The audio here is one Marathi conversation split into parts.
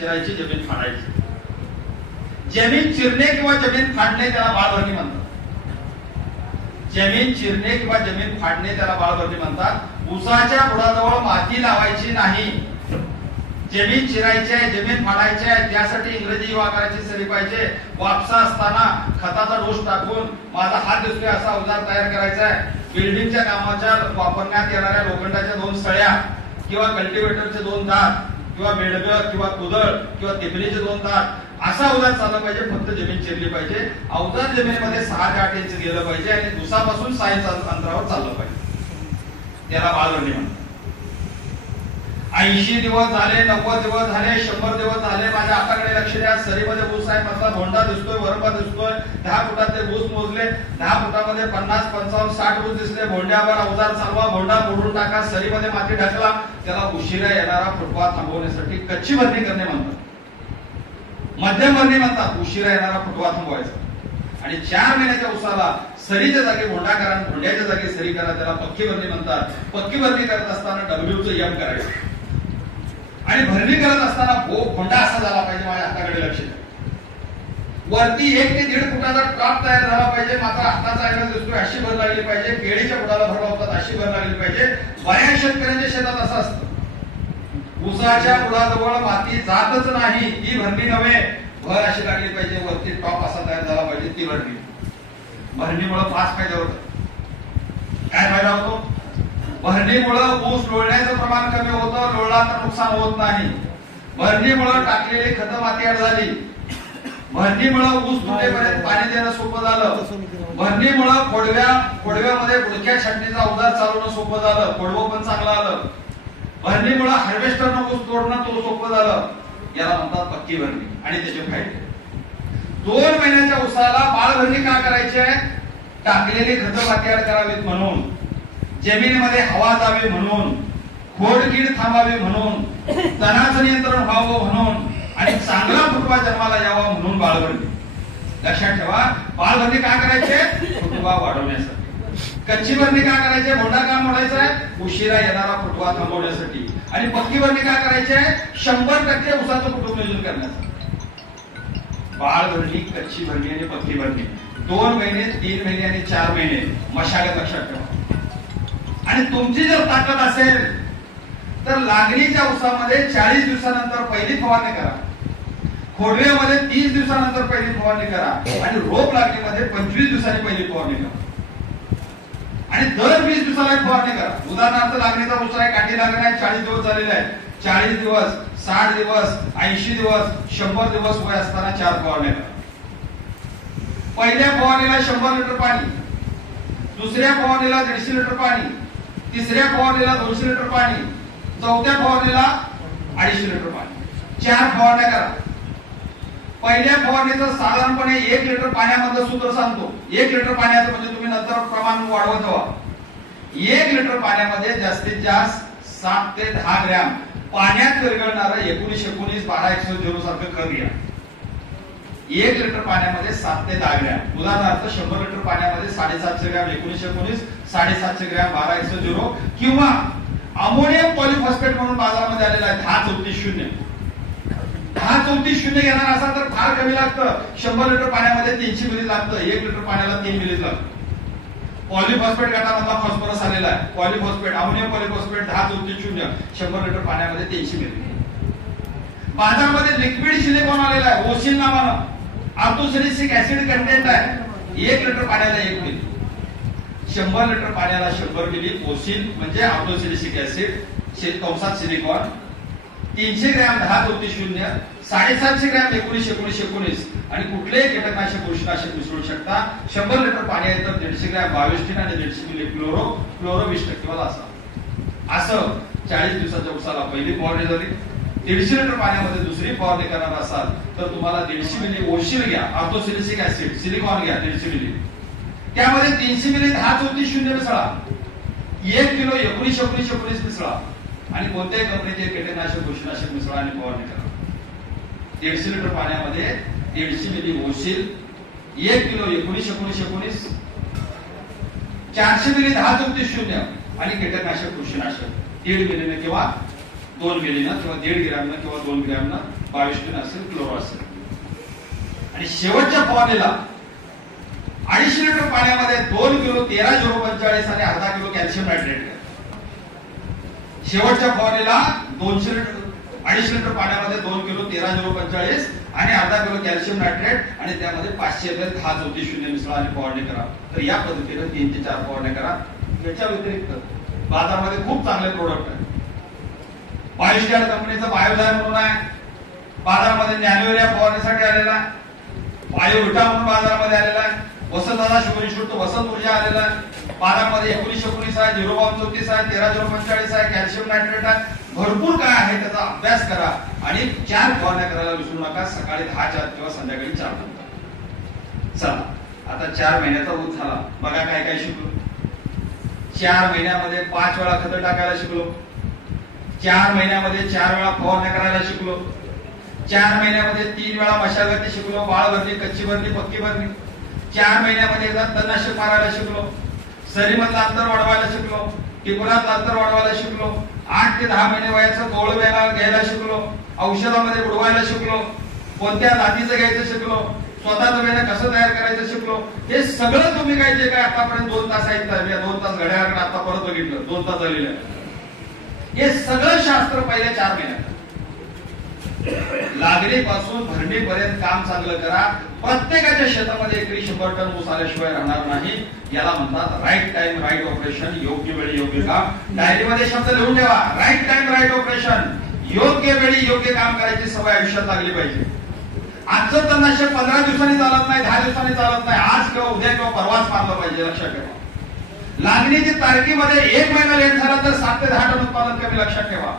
चिरायची, जमीन फाडायची. जमीन चिरणे किंवा जमीन फाडणे त्याला बाळभरणी म्हणतात. जमीन चिरणे किंवा जमीन फाडणे त्याला बाळभरणी म्हणतात. उसाच्या बुडाजवळ माती लावायची नाही. जमीन चिरायची आहे, जमीन फाडायची आहे, त्यासाठी इंग्रजी वापरायची सरी पाहिजे. वापसा असताना खताचा डोस टाकून माझा हात दिसतोय असा अवजार तयार करायचा आहे. बिल्डिंगच्या कामाच्या वापरण्यात येणाऱ्या लोखंडाच्या 2 सळ्या किंवा कल्टिवेटरचे 2 दात किंवा बेडगं किंवा कुदळ किंवा टिपलीचे 2 दात असा अवजार चालला पाहिजे. फक्त जमीन चिरली पाहिजे. अवजार जमिनीमध्ये 6 ते 8 इंच गेलं पाहिजे आणि दिवसापासून 6 इंच अंतरावर चाललं पाहिजे. त्याला बाळभरणी म्हणतात. 80 दिवस झाले, 90 दिवस झाले, 100 दिवस झाले, माझ्या हाताकडे लक्ष द्या. सरीमध्ये ऊस आहे, मधला भोंडा दिसतोय, वरंबा दिसतोय. 10 फुटाचे ऊस मोजले, 10 फुटामध्ये 50, 55, 60 ऊस दिसले. भोंड्यावर अवजार चालवा, भोंडा मोडून टाका, सरीमध्ये माती ढकला. त्याला उशिरा येणारा फुटवा थांबवण्यासाठी कच्ची भरणी करणे म्हणतात. मध्यम भरणी म्हणतात उशिरा येणारा फुटवा थांबवायचा. आणि 4 महिन्याच्या उसाला सरीच्या जागी भोंडा करा, भोंड्याच्या जागी सरी करा. त्याला पक्की भरणी म्हणतात. पक्की भरणी करत असताना डब्ल्यूचं यम करायचं आणि भरणी करत असताना भोंडा असा झाला पाहिजे. माझ्या हाताकडे लक्ष द्या. वरती 1 ते 1.5 फुटाचा टॉप तयार झाला पाहिजे. मात्र हाताचा अंदाज दिसतोय अशी भर लागली पाहिजे. केळीच्या बुडाला भर लावतात अशी भर लागली पाहिजे. बऱ्याच शेतकऱ्यांच्या शेतात असं असतं, उसाच्या बुडाजवळ माती जातच नाही. ती भरणी नव्हे, भर अशी लागली पाहिजे. वरती टॉप असा तयार झाला पाहिजे. ती भरणी. भरणीमुळे 5 फायदे होतात. काय फायदा होतो? भरणीमुळे ऊस लोळण्याचं प्रमाण कमी होतं. लोळला तर नुकसान होत नाही. भरणीमुळे टाकलेली खतं मातीआड झाली. भरणीमुळे ऊस तुटेपर्यंत पाणी देणं सोपं झालं. भरणीमुळे खोडव्यामध्ये बुडक्या छाटणीचा अवजार चालवणं सोपं झालं. खोडवं पण चांगलं आलं. भरणीमुळे हार्वेस्टरनं ऊस तोडणं तो सोपं झालं. याला म्हणतात पक्की भरणी. आणि त्याचे फायदे. 2 महिन्याच्या उसाला बाळभरणी का करायची आहे? टाकलेली खतं मातीआड करावीत म्हणून, जमिनीमध्ये हवा जावी म्हणून, खोडकीड थांबावी म्हणून, तणाचं नियंत्रण व्हावं म्हणून आणि चांगला फुटवा जन्माला यावा म्हणून बाळभरणी. लक्षात ठेवा, बाळभरणी का करायचे? फुटवा वाढवण्यासाठी. कच्ची भरणी का करायची? भोंडा का मोडायचा आहे? उशिरा येणारा फुटवा थांबवण्यासाठी. आणि पक्की भरणी का करायची आहे? 100% उसाचं कुटुंब नियोजन करण्यासाठी. बाळभरणी, कच्ची भरणी आणि पक्की भरणी 2 महिने, 3 महिने आणि 4 महिने मशागत लक्षात ठेवा. आणि तुमची जर ताकद असेल तर लागणीच्या उसामध्ये 40 दिवसानंतर पहिली फवारणी करा. खोडव्यामध्ये 30 दिवसानंतर पहिली फवारणी करा. आणि रोप लागणीमध्ये 25 दिवसांनी पहिली फवारणी करा. आणि दर 20 दिवसाला एक फवारणी करा. उदाहरणार्थ लागणीचा ऊस आहे, काठी लागण आहे, 40 दिवस झालेला आहे. 40 दिवस, 60 दिवस, 80 दिवस, 100 दिवस वय असताना 4 फवारण्या करा. पहिल्या फवारणीला 100 लिटर पाणी, दुसऱ्या फवारणीला 150 लिटर पाणी, तिसऱ्या फवारणीला 200 लिटर पाणी, चौथ्या फवारणीला 250 लिटर पाणी. 4 फवारण्या करा. पहिल्या फवारणीचं साधारणपणे 1 लिटर पाण्यामधलं सूत्र सांगतो. 1 लिटर पाण्याचं म्हणजे तुम्ही नंतर प्रमाण वाढवत व्हा. 1 लिटर पाण्यामध्ये जास्तीत जास्त 7 ते 10 ग्रॅम पाण्यात विरघळणारं 19-19 12-100 सारखं खत घ्या. 1 लिटर पाण्यामध्ये 7 ते 10 ग्रॅम. उदाहरणार्थ 100 लिटर पाण्यामध्ये 750 ग्रॅम 19-19, 750 ग्रॅम 12-100 किंवा अमोनियम पॉलिफॉस्फेट म्हणून बाजारामध्ये आलेला आहे 10-34-0. 10-34-0 घेणार असाल तर फार कमी लागतं. 100 लिटर पाण्यामध्ये 300 मिली लागतं. 1 लिटर पाण्याला 3 मिली लागतं. पॉलिफॉस्फेट गटामधला फॉस्फरस आलेला आहे. पॉलिफॉस्फेट, अमोनियम पॉलिफॉस्फेट 10-34-0 100 लिटर पाण्यामध्ये 300 मिली. बाजारामध्ये लिक्विड सिलिकॉन आलेला आहे ओसिल नावानं. ऑर्थोसिलिसिक ऍसिड कंटेंट आहे. 1 लिटर पाण्याला 1 मिली. 100 लिटर पाण्याला 100 मिली ओसिल म्हणजे ऑर्थोसिलिसिक ऍसिड कंसात सिलिकॉन. 300 ग्रॅम 10-34-0, 750 ग्रॅम 19-19-19 आणि कुठलेही कीटकनाशक बुरशीनाशक मिसळू शकता. 100 लिटर पाणी आहे तर 150 ग्रॅम 22 आणि 150 मिली क्लोरो 20% वाला असा. असं 40 दिवसाच्या उसाला पहिली फवारणी झाली. 150 लिटर पाण्यामध्ये दुसरी फवारणी करणार असाल तर तुम्हाला 150 मिली ओशिल घ्या, ऑर्थोसिलिसिक ऍसिड सिलिकॉन घ्या 150 मिली. त्यामध्ये 300 मिली 10-34-0 मिसळा. 1 किलो 19-19-19 मिसळा आणि कोणत्याही कंपनीचे कीटकनाशक बुरशीनाशक मिसळा आणि फवारणी करा. 150 लिटर पाण्यामध्ये 150 मिली ओशिल, 1 किलो 19-19-19, 400 मिली 10-34-0 आणि कीटकनाशक बुरशीनाशक 1.5 मिलीनं किंवा 2 मिलीनं किंवा 1.5 ग्रॅमनं किंवा 2 ग्रॅमनं 22 टन असेल, क्लोरो असेल. आणि शेवटच्या फवारणीला 250 लिटर पाण्यामध्ये 2 किलो 13-045 आणि अर्धा किलो कॅल्शियम नायट्रेट. शेवटच्या फवारणीला 200 लिटर 250 लिटर पाण्यामध्ये 2 किलो 13-045 आणि अर्धा किलो कॅल्शियम नायट्रेट आणि त्यामध्ये 500 ml 10-0 मिसळा आणि फवारणी करा. तर या पद्धतीने 3 ते 4 फवारण्या करा. याच्या व्यतिरिक्त बाजारामध्ये खूप चांगले प्रोडक्ट आहेत. बायोस्टॅट कंपनीचं बायोझाय म्हणून आहे, बाजारामध्ये नॅनोयुरिया फवारणीसाठी आलेला आहे. बायोविटा म्हणून बाजारामध्ये आलेला आहे. वसंतदादा शुगर इन्स्टिट्यूट वसंत ऊर्जा आलेला आहे. बाजारामध्ये 1919 आहे, 03234 आहे, 13-045 आहे, कॅल्शियम नायट्रेट आहे. भरपूर काय आहे त्याचा अभ्यास करा आणि 4 फवारण्या करायला विसरू नका. सकाळी 10च्या किंवा संध्याकाळी 4 नंतर. चला आता 4 महिन्याचा ऊस झाला. बघा काय काय शिकलो. 4 महिन्यामध्ये 5 वेळा खतं टाकायला शिकलो. 4 महिन्यामध्ये 4 वेळा फवारण्या करायला शिकलो. 4 महिन्यामध्ये 3 वेळा मशागती शिकलो. बाळ भरणी, कच्ची भरणी, पक्की भरणी. 4 महिन्यामध्ये एकदा तणनाशक मारायला शिकलो. सरीमधलं अंतर वाढवायला शिकलो. टिपणातलं अंतर वाढवायला शिकलो. 8 ते 10 महिने वयाचं कोवळं घ्यायला शिकलो. औषधामध्ये बुडवायला शिकलो. कोणत्या जातीचं घ्यायचं शिकलो. स्वतःचं वेळेला कसं तयार करायचं शिकलो. हे सगळं तुम्ही काय जे काय आतापर्यंत 2 तास ऐकताय, 2 तास घड्याळाकडे आता परत बघितलं, 2 तास झालेलं आहे. हे सगळं शास्त्र पहिल्या 4 महिन्यात. लागणीपासून भरणीपर्यंत काम चांगलं करा. प्रत्येकाच्या शेतामध्ये एकरी 100 टन ऊस आल्याशिवाय राहणार नाही. याला म्हणतात राईट टाइम राईट ऑपरेशन. योग्य वेळी योग्य काम. डायरीमध्ये शब्द लिहून ठेवा. Right time right operation. योग्य वेळी योग्य काम करायची सवय आयुष्यात लागली पाहिजे. आजचं तणनाशक 15 दिवसांनी चालत नाही, 10 दिवसांनी चालत नाही. आज किंवा उद्या किंवा परवाच मारलं पाहिजे. लक्षात ठेवा. लागणीची तारखेमध्ये 1 महिना लेट झाला तर 7 ते 10 टन उत्पादन कमी. लक्षात ठेवा.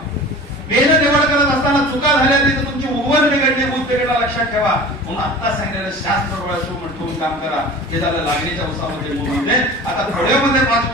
बेल निवड करत असताना चुका झाल्या तर तुमची उगवण बिघडली, मूत बिघडला. लक्षात ठेवा. म्हणून आता सांगितलेलं शास्त्र ठेवून काम करा. हे झालं लागणीच्या ऊसामध्ये मूळ. आता थोड्यामध्ये 5